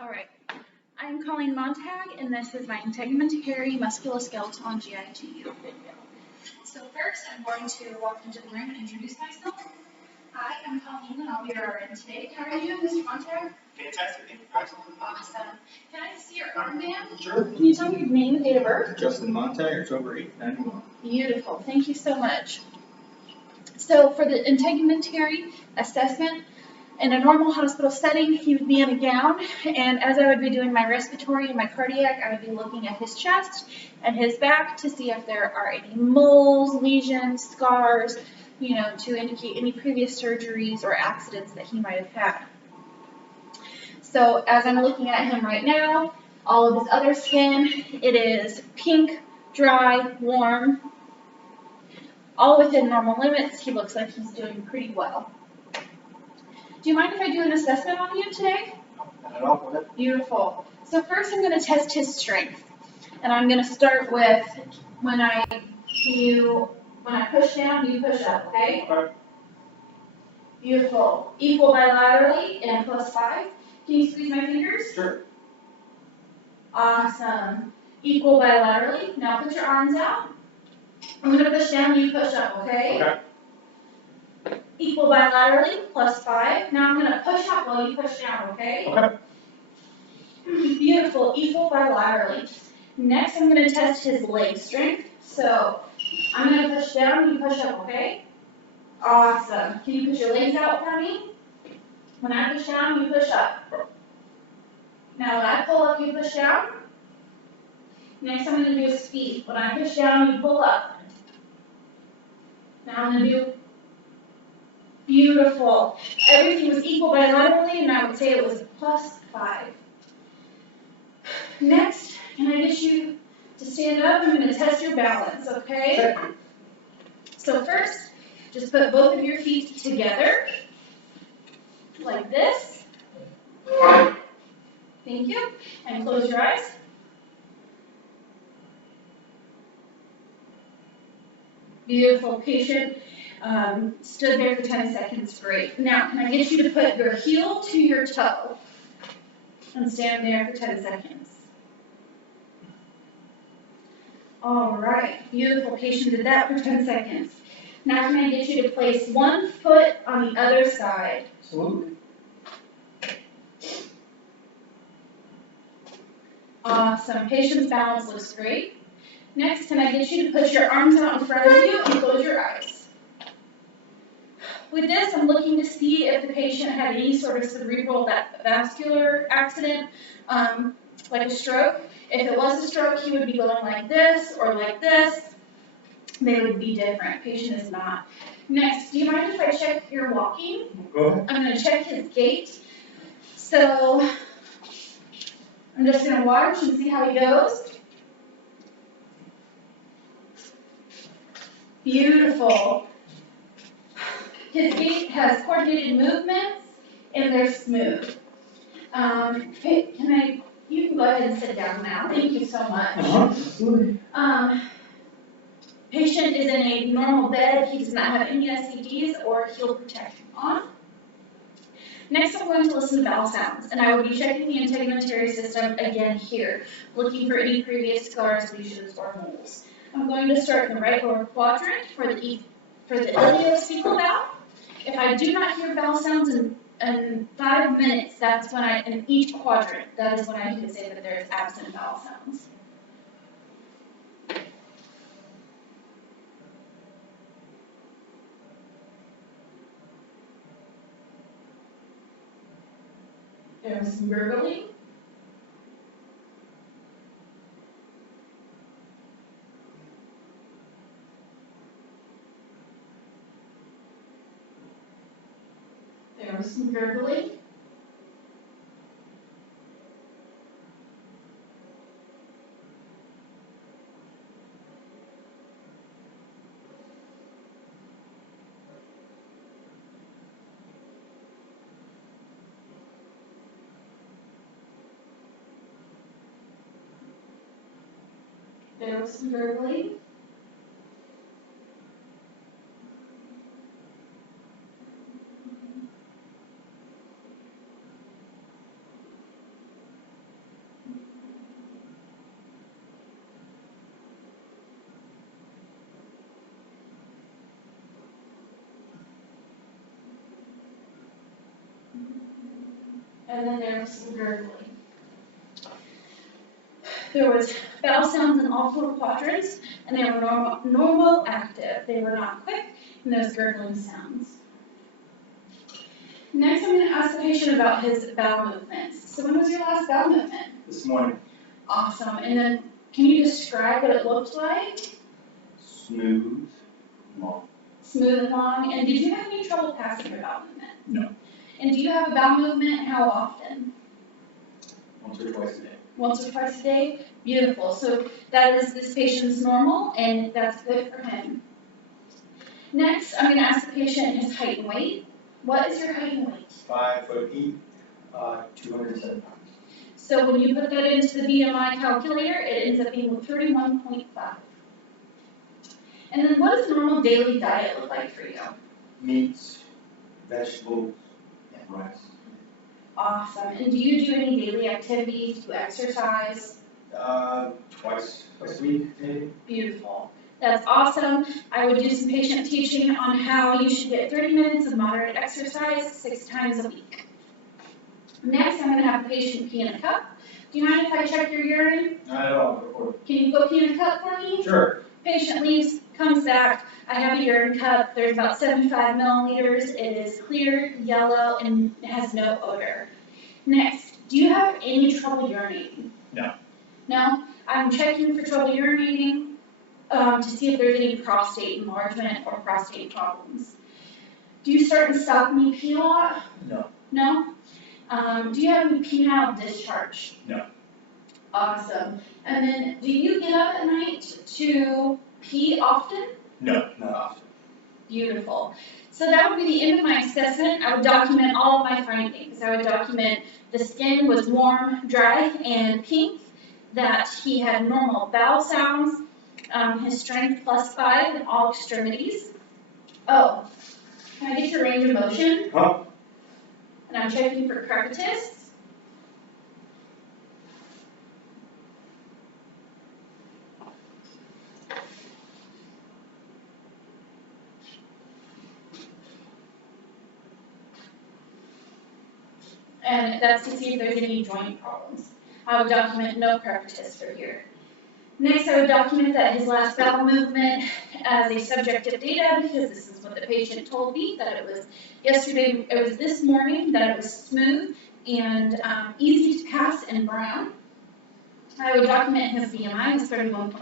All right, I'm Colleen Montag, and this is my Integumentary Musculoskeletal on GITU video. So first, I'm going to walk into the room and introduce myself. Hi, I'm Colleen, and I'll be your RN today. How are you doing, Mr. Montag? Fantastic, thank you for asking. Awesome. Can I see your armband? Sure. Can you tell me your name and date of birth? Justin Montag, October 8th, 91. Beautiful. Thank you so much. So for the integumentary assessment, in a normal hospital setting, he would be in a gown, and as I would be doing my respiratory and my cardiac, I would be looking at his chest and his back to see if there are any moles, lesions, scars, to indicate any previous surgeries or accidents that he might have had. So as I'm looking at him right now, all of his other skin, it is pink, dry, warm, all within normal limits. He looks like he's doing pretty well. Do you mind if I do an assessment on you today? Not at all, go ahead. Beautiful. So first I'm going to test his strength. And I'm going to start with when I push down, you push up, okay? Okay. Beautiful. Equal bilaterally and +5. Can you squeeze my fingers? Sure. Awesome. Equal bilaterally. Now put your arms out. I'm going to push down, you push up, okay? Okay. Equal bilaterally, +5. Now I'm going to push up while you push down, okay? Okay. Beautiful, equal bilaterally. Next, I'm going to test his leg strength. So, I'm going to push down, you push up, okay? Awesome. Can you push your legs out for me? When I push down, you push up. Now, when I pull up, you push down. Next, I'm going to do a speed. When I push down, you pull up. Now, I'm going to do beautiful. Everything was equal bilaterally, and I would say it was +5. Next, can I get you to stand up? I'm going to test your balance, okay? So first, just put both of your feet together, like this. Thank you. And close your eyes. Beautiful. Patient stood there for 10 seconds. Great. Now, can I get you to put your heel to your toe and stand there for 10 seconds? All right, beautiful. Patient did that for 10 seconds. Now can I get you to place one foot on the other side? Absolutely. Awesome. Patient's balance looks great. Next, can I get you to put your arms out in front of you and close your eyes? With this, I'm looking to see if the patient had any sort of cerebral vascular accident, like a stroke. If it was a stroke, he would be going like this or like this. They would be different. Patient is not. Next, do you mind if I check your walking? Go ahead. I'm going to check his gait. So I'm just going to watch and see how he goes. Beautiful. His gait has coordinated movements and they're smooth. You can go ahead and sit down now. Thank you so much. Absolutely. Patient is in a normal bed. He does not have any SCDs or heel protection on. Next, I'm going to listen to bowel sounds, and I will be checking the integumentary system again here, looking for any previous scars, lesions, or moles. I'm going to start in the right lower quadrant for the iliocecal valve. If I do not hear bowel sounds in 5 minutes, that's when in each quadrant, that is when I can say that there is absent bowel sounds. There's some gurgling. There was some gurgling. There was some gurgling. And then there was some gurgling. There was bowel sounds in all 4 quadrants, and they were normal active. They were not quick, and those gurgling sounds. Next, I'm going to ask the patient about his bowel movements. So when was your last bowel movement? This morning. Awesome. And then can you describe what it looked like? Smooth. Long. Smooth and long. And did you have any trouble passing your bowel movement? No. And do you have a bowel movement? How often? Once or twice a day. Once or twice a day? Beautiful. So that is this patient's normal, and that's good for him. Next, I'm going to ask the patient his height and weight. What is your height and weight? 5'8", 207 pounds. So when you put that into the BMI calculator, it ends up being 31.5. And then what does a normal daily diet look like for you? Meats, vegetables, and rice. Awesome. And do you do any daily activities? Do you exercise? Twice a week, maybe. Beautiful. That's awesome. I would do some patient teaching on how you should get 30 minutes of moderate exercise 6 times a week. Next, I'm going to have the patient pee in a cup. Do you mind if I check your urine? Not at all. Can you go pee in a cup for me? Sure. Patient leaves, comes back. I have a urine cup. There's about 75 milliliters. It is clear, yellow, and it has no odor. Next, do you have any trouble urinating? No. No? I'm checking for trouble urinating to see if there's any prostate enlargement or prostate problems. Do you start and stop when you pee a lot? No. No? Do you have any penile discharge? No. Awesome. And then, do you get up at night to pee often? No, not often. Beautiful. So that would be the end of my assessment. I would document all of my findings. I would document the skin was warm, dry, and pink, that he had normal bowel sounds, his strength +5 in all extremities. Oh, can I get your range of motion? Huh? And I'm checking for crepitus. And that's to see if there's any joint problems. I would document no crepitus for here. Next, I would document that his last bowel movement as a subjective data, because this is what the patient told me, that it was yesterday, it was this morning, that it was smooth and easy to pass and brown. I would document his BMI was 31.5,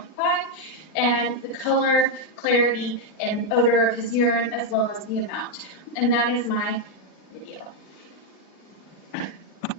and the color, clarity, and odor of his urine, as well as the amount. And that is my